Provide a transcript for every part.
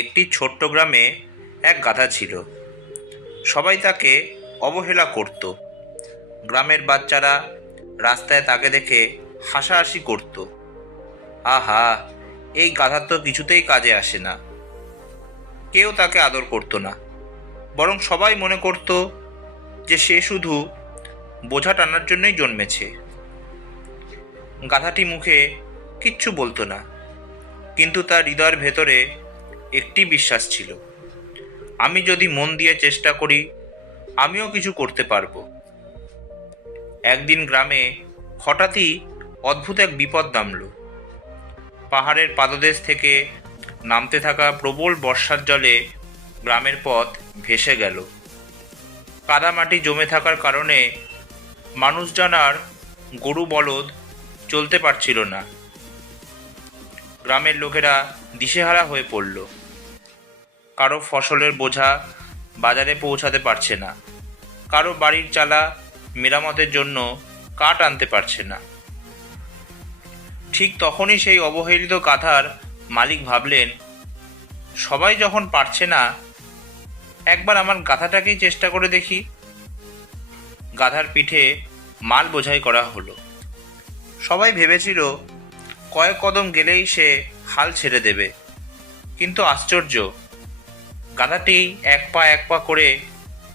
একটি ছোট্ট গ্রামে এক গাধা ছিল। সবাই তাকে অবহেলা করত। গ্রামের বাচ্চারা রাস্তায় তাকে দেখে হাসাহাসি করত। আহা, এই গাধা তো কিছুতেই কাজে আসে না। কেউ তাকে আদর করত না, বরং সবাই মনে করত যে সে শুধু বোঝা টানার জন্যই জন্মেছে। গাধাটি মুখে কিচ্ছু বলতো না, কিন্তু তার হৃদয়ের ভেতরে একটি বিশ্বাস ছিল, আমি যদি মন দিয়ে চেষ্টা করি আমিও কিছু করতে পারবো। একদিন গ্রামে হঠাৎই অদ্ভুত এক বিপদ নামল। পাহাড়ের পাদদেশ থেকে নামতে থাকা প্রবল বর্ষার জলে গ্রামের পথ ভেসে গেল। কাদামাটি জমে থাকার কারণে মানুষজন আর গরু বলদ চলতে পারছিল না। গ্রামের লোকেরা দিশেহারা হয়ে পড়ল। কারো ফসলের বোঝা বাজারে পৌঁছাতে পারছে না, কারো বাড়ির চালা মেরামতের জন্য কাঠ আনতে পারছে না। ঠিক তখনই সেই অবহেলিত গাধার মালিক ভাবলেন, সবাই যখন পারছে না, একবার আমার গাধাটাকেই চেষ্টা করে দেখি। গাধার পিঠে মাল বোঝাই করা হলো। সবাই ভেবেছিল কয়েক কদম গেলেই সে হাল ছেড়ে দেবে, কিন্তু আশ্চর্য, গাধাটি এক পা করে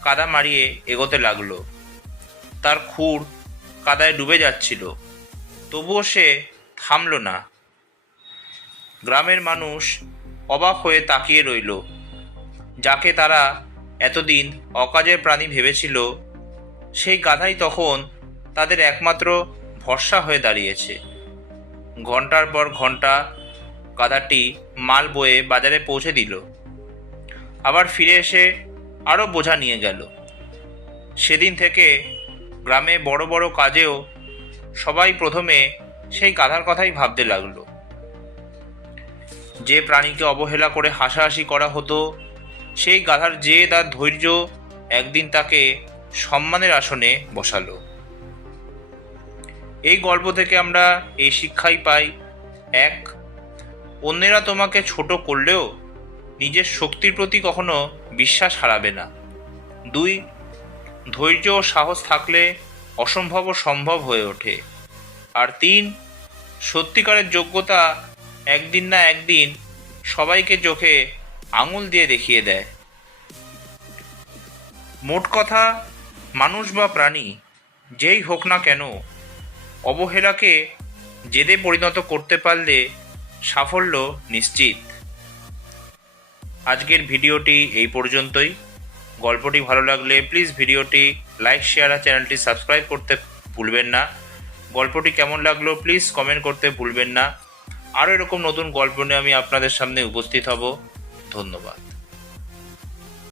কাদা মারিয়ে এগোতে লাগলো। তার খুর কাদায় ডুবে যাচ্ছিল, তবুও সে থামল না। গ্রামের মানুষ অবাক হয়ে তাকিয়ে রইল। যাকে তারা এতদিন অকাজের প্রাণী ভেবেছিল, সেই গাধাই তখন তাদের একমাত্র ভরসা হয়ে দাঁড়িয়েছে। ঘন্টার পর ঘন্টা গাধাটি মাল বয়ে বাজারে পৌঁছে দিল, আবার ফিরে এসে আরও বোঝা নিয়ে গেল। সেদিন থেকে গ্রামে বড় বড় কাজেও সবাই প্রথমে সেই গাধার কথাই ভাবতে লাগলো। যে প্রাণীকে অবহেলা করে হাসাহাসি করা হতো, সেই গাধার জেদ আর ধৈর্য একদিন তাকে সম্মানের আসনে বসালো। এই গল্প থেকে আমরা এই শিক্ষাই পাই, 1, অন্যেরা তোমাকে ছোট করলেও নিজের শক্তির প্রতি কখনো বিশ্বাস হারাবে না। 2, ধৈর্য ও সাহস থাকলে অসম্ভবও সম্ভব হয়ে ওঠে। আর 3, সত্যিকারের যোগ্যতা একদিন না একদিন সবাইকে চোখে আঙুল দিয়ে দেখিয়ে দেয়। মোট কথা, মানুষ বা প্রাণী যেই হোক না কেন, অবহেলাকে জেদে পরিণত করতে পারলে সাফল্য নিশ্চিত। আজকের ভিডিওটি এই পর্যন্তই। গল্পটি ভালো লাগলে প্লিজ ভিডিওটি লাইক, শেয়ার আর চ্যানেলটি সাবস্ক্রাইব করতে ভুলবেন না। গল্পটি কেমন লাগলো প্লিজ কমেন্ট করতে ভুলবেন না। আরও এরকম নতুন গল্প নিয়ে আমি আপনাদের সামনে উপস্থিত হব। ধন্যবাদ।